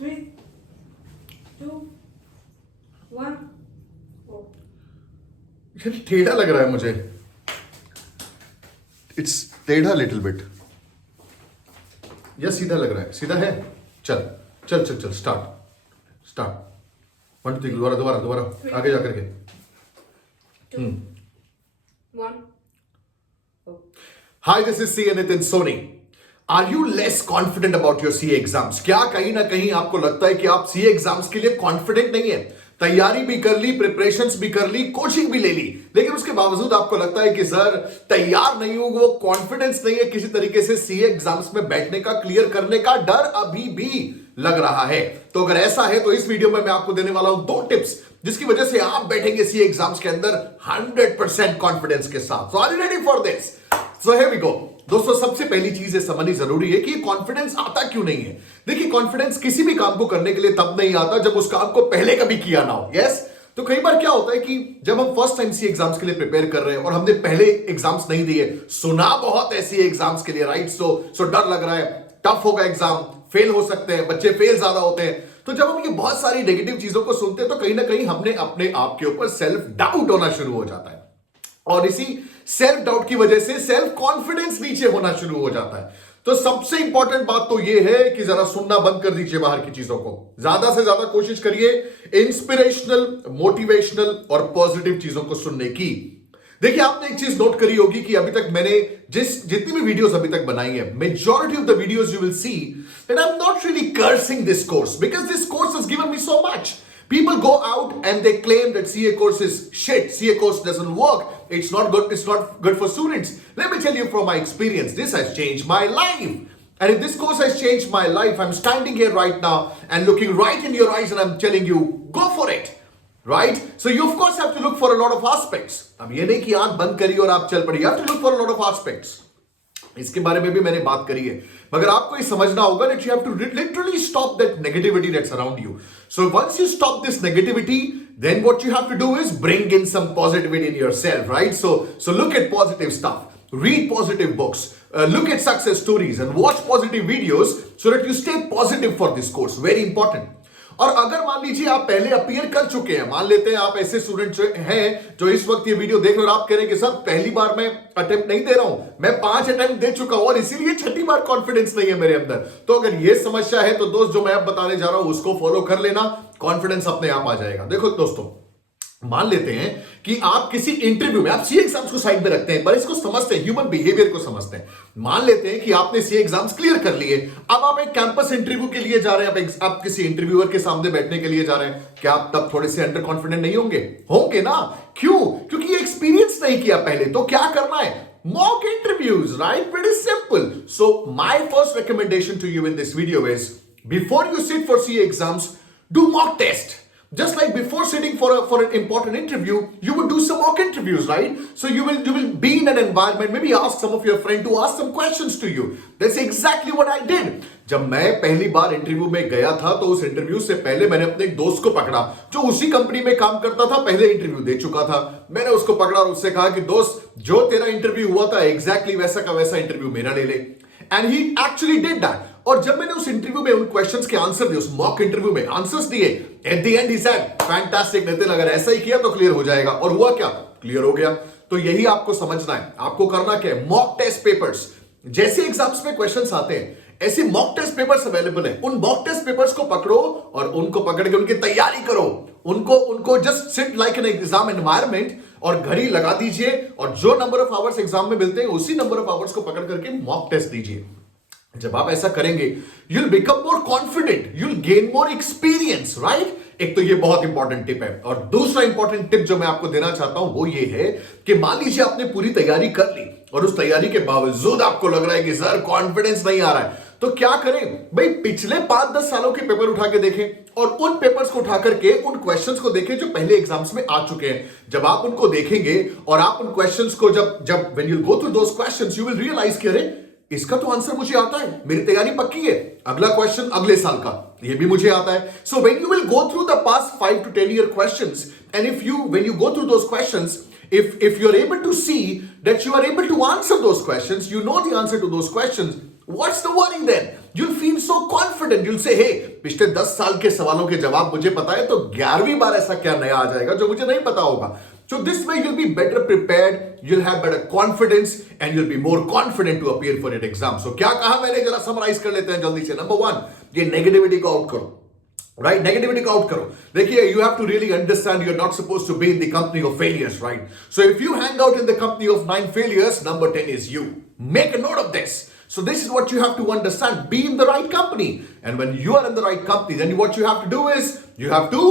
3, 2, 1, go. ये टेढ़ा लग रहा है मुझे. इट्स टेढ़ा लिटिल बिट. या सीधा लग रहा है? सीधा है. चल चल चल चल स्टार्ट. 1 2 3 दोबारा आगे जाकर के. 2, 1, go. Hi, this is CA Nitin Soni. Are you less confident about your CA exams? क्या कहीं ना कहीं आपको लगता है कि आप CA एग्जाम्स के लिए कॉन्फिडेंट नहीं है? तैयारी भी कर ली, प्रिपरेशंस भी कर ली, कोचिंग भी ले ली, लेकिन उसके बावजूद आपको लगता है कि सर तैयार नहीं हूं, वो कॉन्फिडेंस नहीं है किसी तरीके से CA एग्जाम्स में बैठने का, क्लियर करने का डर अभी भी लग रहा है. तो अगर ऐसा है तो इस वीडियो में मैं आपको देने वाला हूं 2 टिप्स जिसकी वजह से आप बैठेंगे CA एग्जाम्स के अंदर 100% कॉन्फिडेंस के साथ. So are you ready for this? So here we go. दोस्तों, सबसे पहली चीज ये समझनी जरूरी है कि कॉन्फिडेंस आता क्यों नहीं है. देखिए, कॉन्फिडेंस किसी भी काम को करने के लिए तब नहीं आता जब उस काम को पहले कभी किया ना हो. यस? तो कई बार क्या होता है कि जब हम फर्स्ट टाइम सी एग्जाम्स के लिए प्रिपेयर कर रहे हैं और हमने पहले एग्जाम्स नहीं दिए, सुना बहुत ऐसी एग्जाम्स के लिए, राइट? सो डर लग रहा है, टफ होगा एग्जाम, फेल हो सकते हैं, बच्चे फेल ज्यादा होते हैं. तो जब हम ये बहुत सारी नेगेटिव चीजों को सुनते हैं तो कहीं ना कहीं हमने अपने आप के ऊपर सेल्फ डाउट होना शुरू हो जाता है और इसी सेल्फ डाउट की वजह से सेल्फ कॉन्फिडेंस नीचे होना शुरू हो जाता है. तो सबसे इंपॉर्टेंट बात तो यह है कि जरा सुनना बंद कर दीजिए बाहर की चीजों को. ज्यादा से ज्यादा कोशिश करिए इंस्पिरेशनल, मोटिवेशनल और पॉजिटिव चीजों को सुनने की. देखिए, आपने एक चीज नोट करी होगी कि अभी तक मैंने जितनी भी वीडियोस अभी तक बनाई है, majority of the videos you will see that I am not really cursing this course because this course has given me so much. People go out and they claim that CA course is shit. CA course doesn't work. It's not good. It's not good for students. Let me tell you from my experience, this has changed my life. And if this course has changed my life, I'm standing here right now and looking right in your eyes and I'm telling you, go for it. Right? So you of course have to look for a lot of aspects. अब ये नहीं कि आंख बंद करी और आप चल पड़ी. You have to look for a lot of aspects. इसके बारे में भी मैंने बात करी है, मगर आपको ये समझना होगा that you have to literally stop that negativity that's around you. So once you stop this negativity, then what you have to do is bring in some positivity in yourself, right? So look at positive stuff, read positive books, look at success stories and watch positive videos so that you stay positive for this course. Very important. और अगर मान लीजिए आप पहले appear कर चुके हैं, मान लेते हैं आप ऐसे स्टूडेंट हैं जो इस वक्त ये वीडियो देख रहे हैं और आप कह रहे हैं कि सर पहली बार मैं अटेम्प्ट नहीं दे रहा हूं, मैं 5 अटेम्प्ट दे चुका हूं और इसीलिए छठी बार कॉन्फिडेंस नहीं है मेरे अंदर. तो अगर ये समस्या है तो दोस्त, जो मैं अब बताने जा रहा हूं उसको फॉलो कर लेना, कॉन्फिडेंस अपने आप आ जाएगा. देखो दोस्तों, मान लेते हैं कि आप किसी इंटरव्यू में, आप सी एग्जाम्स को साइड में रखते हैं, पर इसको समझते हैं, ह्यूमन बिहेवियर को समझते हैं. मान लेते हैं कि आपने सी एग्जाम्स क्लियर कर लिए, अब आप एक कैंपस इंटरव्यू के लिए जा रहे हैं, आप किसी इंटरव्यूअर के सामने बैठने के लिए जा रहे हैं. क्या आप तब थोड़े से अंडर कॉन्फिडेंट नहीं होंगे? होंगे ना. क्यों? क्योंकि ये एक्सपीरियंस नहीं किया पहले. तो क्या करना है? Mock interviews, right? Pretty simple. So my first recommendation to you in this video is, before you sit for CA exams, do mock test. Just like before sitting for an important interview, you would do some mock interviews, right? So you will be in an environment, maybe ask some of your friends to ask some questions to you. That's exactly what I did. जब मैं पहली बार interview में गया था तो उस interview से पहले मैंने अपने एक दोस्त को पकड़ा जो उसी कंपनी में काम करता था, पहले इंटरव्यू दे चुका था. मैंने उसको पकड़ा और उससे कहा कि दोस्त, जो तेरा इंटरव्यू हुआ था एग्जैक्टली वैसा का वैसा इंटरव्यू मेरा ले ले. And he actually did that. और जब मैंने उस इंटरव्यू में उन क्वेश्चंस के आंसर दिए, उस मॉक इंटरव्यू में आंसर्स दिए, at the and he said, fantastic Nitin, अगर ऐसा ही किया तो क्लियर हो जाएगा. और हुआ क्या? क्लियर हो गया. तो यही आपको समझना है. आपको करना क्या है? Mock test papers. जैसे एग्जाम्स में क्वेश्चंस आते हैं, ऐसे मॉक टेस्ट पेपर्स अवेलेबल है. उन मॉक टेस्ट पेपर्स को पकड़ो और उनको पकड़ के उनकी तैयारी करो. उनको just sit like an exam environment और घड़ी लगा दीजिए और जो नंबर ऑफ आवर्स एग्जाम में मिलते हैं उसी नंबर ऑफ आवर्स को पकड़ करके मॉक टेस्ट दीजिए. जब आप ऐसा करेंगे, you'll become more confident, you'll gain more experience, right? एक तो ये बहुत इंपॉर्टेंट टिप है. और दूसरा इंपॉर्टेंट टिप जो मैं आपको देना चाहता हूं वो ये है कि मान लीजिए आपने पूरी तैयारी कर ली और उस तैयारी के बावजूद आपको लग रहा है कि सर कॉन्फिडेंस नहीं आ रहा है, तो क्या करें भाई? पिछले 5-10 सालों के पेपर उठा के देखें और उन पेपर्स को उठा करके उन क्वेश्चंस को देखें जो पहले एग्जाम्स में आ चुके हैं. जब आप उनको देखेंगे और आप उन क्वेश्चंस को जब when you go through those questions, you will realise कि अरे इसका तो आंसर मुझे आता है, मेरी तैयारी पक्की है, अगला क्वेश्चन अगले साल का ये भी मुझे आता है. So when you will go through the past 5 to 10 year questions and when you go through those questions, if you're able to see that you are able to answer those questions, you know the answer to those questions, what's the worry then? you'll feel so confident. You'll say, hey, पिछले 10 साल के सवालों के जवाब मुझे पता है, तो 11वीं बार ऐसा क्या नया आ जाएगा जो मुझे नहीं पता होगा. So this way you'll be better prepared, you'll have better confidence, and you'll be more confident to appear for your exam. So क्या कहा मैंने, जरा समराइज कर लेते हैं जल्दी से. नंबर 1, ये नेगेटिविटी को आउट करो. राइट, नेगेटिविटी को आउट करो. देखिए, you have to really understand you are not supposed to be in the company of failures, right? So if you hang out in the company of 9 failures, number 10 is you. Make a note of this. So this is what you have to understand. Be in the right company. And when you are in the right company, then what you have to do is, you have to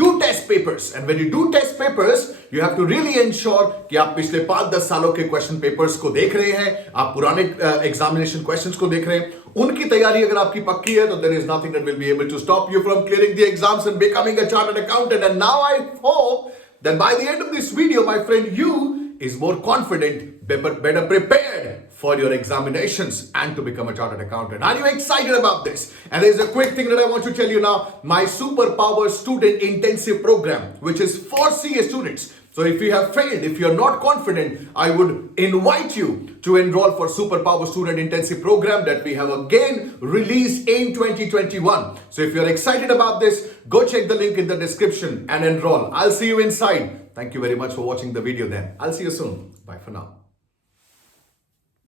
do test papers. And when you do test papers, you have to really ensure कि आप पिछले 5-10 सालों के question papers को देख रहे हैं, आप पुराने एग्जामिनेशन क्वेश्चंस को देख रहे हैं. उनकी तैयारी अगर आपकी पक्की है, तो there is nothing that will be able to stop you from clearing the exams and becoming a chartered accountant. And now I hope that by the end of this video, my friend, you is more confident, better prepared for your examinations and to become a chartered accountant. Are you excited about this? And there's a quick thing that I want to tell you now. My Superpower Student Intensive Program, which is for CA students. So if you have failed, if you're not confident, I would invite you to enroll for Superpower Student Intensive Program that we have again released in 2021. So if you're excited about this, go check the link in the description and enroll. I'll see you inside. Thank you very much for watching the video then. I'll see you soon. Bye for now.